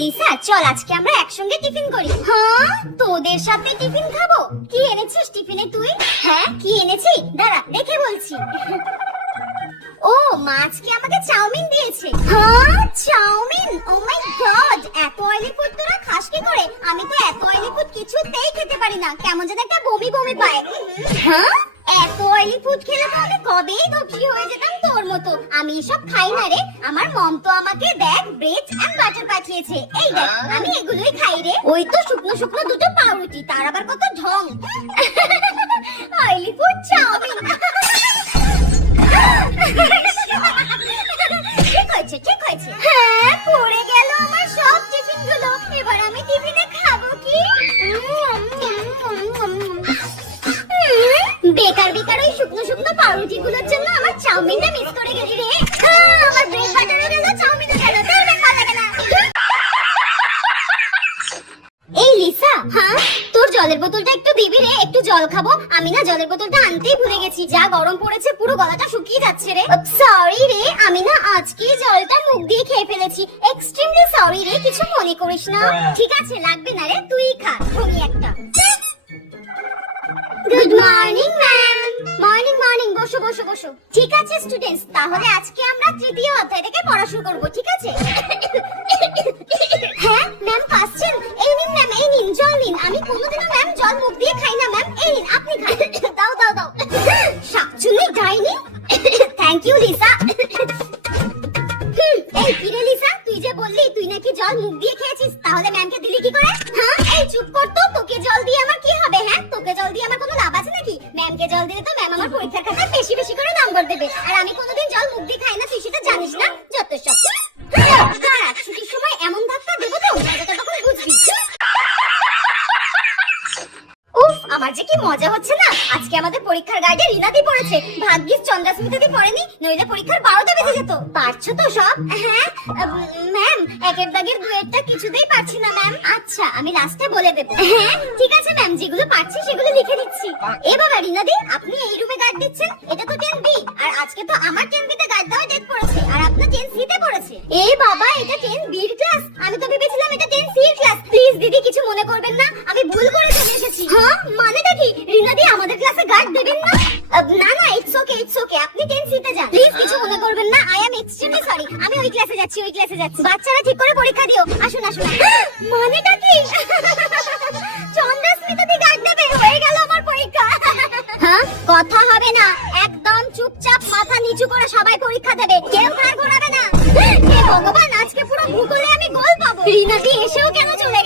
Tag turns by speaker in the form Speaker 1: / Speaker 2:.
Speaker 1: Lisa চল আজকে আমরা একসঙ্গে টিফিন করি। হ্যাঁ? তোদের সাথে টিফিন খাব? কি এনেছিস টিফিনে তুই? হ্যাঁ কি এনেছি? দাঁড়া দেখে বলছি। ও মা আজকে আমাকে চাউমিন দিয়েছে। হ্যাঁ? চাউমিন? ও মাই গড এত অয়েলি ফুড তোরা খাস কি করে? আমি তো এত অয়েলি ফুড কিছুতেই খেতে পারি না। কেমন যেন একটা বমি বমি পায়। হ্যাঁ? এত অয়েলি ফুড খেলে তো আমি কবেই ধপসি হয়ে যেতাম তোর মতো? আমি এসব খাই না রে। আমার মম তো আমাকে দেখ, ব্রেড এন্ড বাটার পাঠিয়েছে। এই দেখ, আমি এগুলোই খাই রে। ওই তো শুকনো শুকনো দুটো পাউরুটি, তার আবার কত ঢং। বেকার বেকার ওই শুকনো শুকনো পাউরুটি গুলোর জন্য আমার চাউমিনটা মিস করে গেলি রে। আমার ব্রেড বাটারও গেল চাউমিনও গেল। তোর ভালো লাগে না। এই লিসা হ্যাঁ তোর জলের বোতলটা একটু দিবি রে একটু জল খাব। আমি না জলের বোতলটা আনতেই ভুলে গেছি। যা গরম পড়েছে পুরো গলাটা শুকিয়ে যাচ্ছে রে। সরি রে আমি না আজকে জলটা মুখ দিয়ে খেয়ে ফেলেছি। এক্সট্রিমলি সরি রে কিছু মনে করিস না। ঠিক আছে লাগবে না রে তুই খা। খনি একটা। Good morning ma'am morning morning বসো বসো বসো। ঠিক আছে স্টুডেন্টস তাহলে আজকে আমরা তৃতীয় অধ্যায় থেকে পড়া শুরু করব, ঠিক আছে? হ্যাঁ ম্যাম কাশছেন এই নিন ম্যাম এই নিন, জল নিন। আমি কোনোদিনও ম্যাম জল মুখ দিয়ে খাই না ম্যাম এই নিন, আপনি খান। দাও দাও দাও। শাকচুন্নি ডাইনি থ্যাংক ইউ লিসা এই কিরে লিসা তুই যে বললি, তুই নাকি জল মুখ দিয়ে খেয়েছিস, তাহলে ম্যামকে দিলি কি করে? হ্যাঁ এই চুপ কর তো, তোকে জল দিয়ে আমার কি হবে হ্যাঁ? তোকে জল দিয়ে আমার ম্যামকে জল দিলে তো ম্যাম আমার পরীক্ষার খাতায় বেশি বেশি করে নাম্বার দেবে। আর আমি কোনোদিন জল মুখ দিয়ে খাই না, তুই সেটা জানিস না? আমার যে কি মজা হচ্ছে না? আজকে আমাদের পরীক্ষার গাইডে রিনাদি পড়েছে। ভাগ্যিস চন্দ্রাস্মিতা দি পড়েনি নইলে পরীক্ষার বারোটা বেজে যেত। পারছ তো সব? হ্যাঁ ম্যাম একের দাগের দুয়েরটা কিছুতেই পারছি না ম্যাম। আচ্ছা আমি লাস্টে বলে দেব। হ্যাঁ ঠিক আছে ম্যাম যেগুলো পারছি সেগুলো লিখে দিচ্ছি। এ বাবা রিনাদি আপনি এই রুমে গার্ড দিচ্ছেন? এটা তো টেন বি আর আজকে তো আমার টেন বিতে গার্ড দেওয়ার ডেট পড়েছে আর আপনার টেন সি তে পড়েছে। এ বাবা এটা টেন বির ক্লাস আমি তো ভেবেছিলাম এটা টেন সি ক্লাস প্লিজ দিদি কিছু মনে করবেন না। এক্সট্রিমলি সরি আমি ওই ক্লাসে যাচ্ছি, ওই ক্লাসে যাচ্ছি। বাচ্চারা ঠিক করে পরীক্ষা দিও। আসুন আসুন। মানেটা কি? চন্দ্রস্মিতা দি গার্ড দেবে। হয়ে গেল আমার পরীক্ষা। হ্যাঁ? কথা হবে না। একদম চুপচাপ মাথা নিচু করে সবাই পরীক্ষা দেবে। কেউ ঘোরাবে না। হে ভগবান, আজকে পুরো ভূগোলে আমি গোল পাবো। রিনাদি এসেও কেন চলে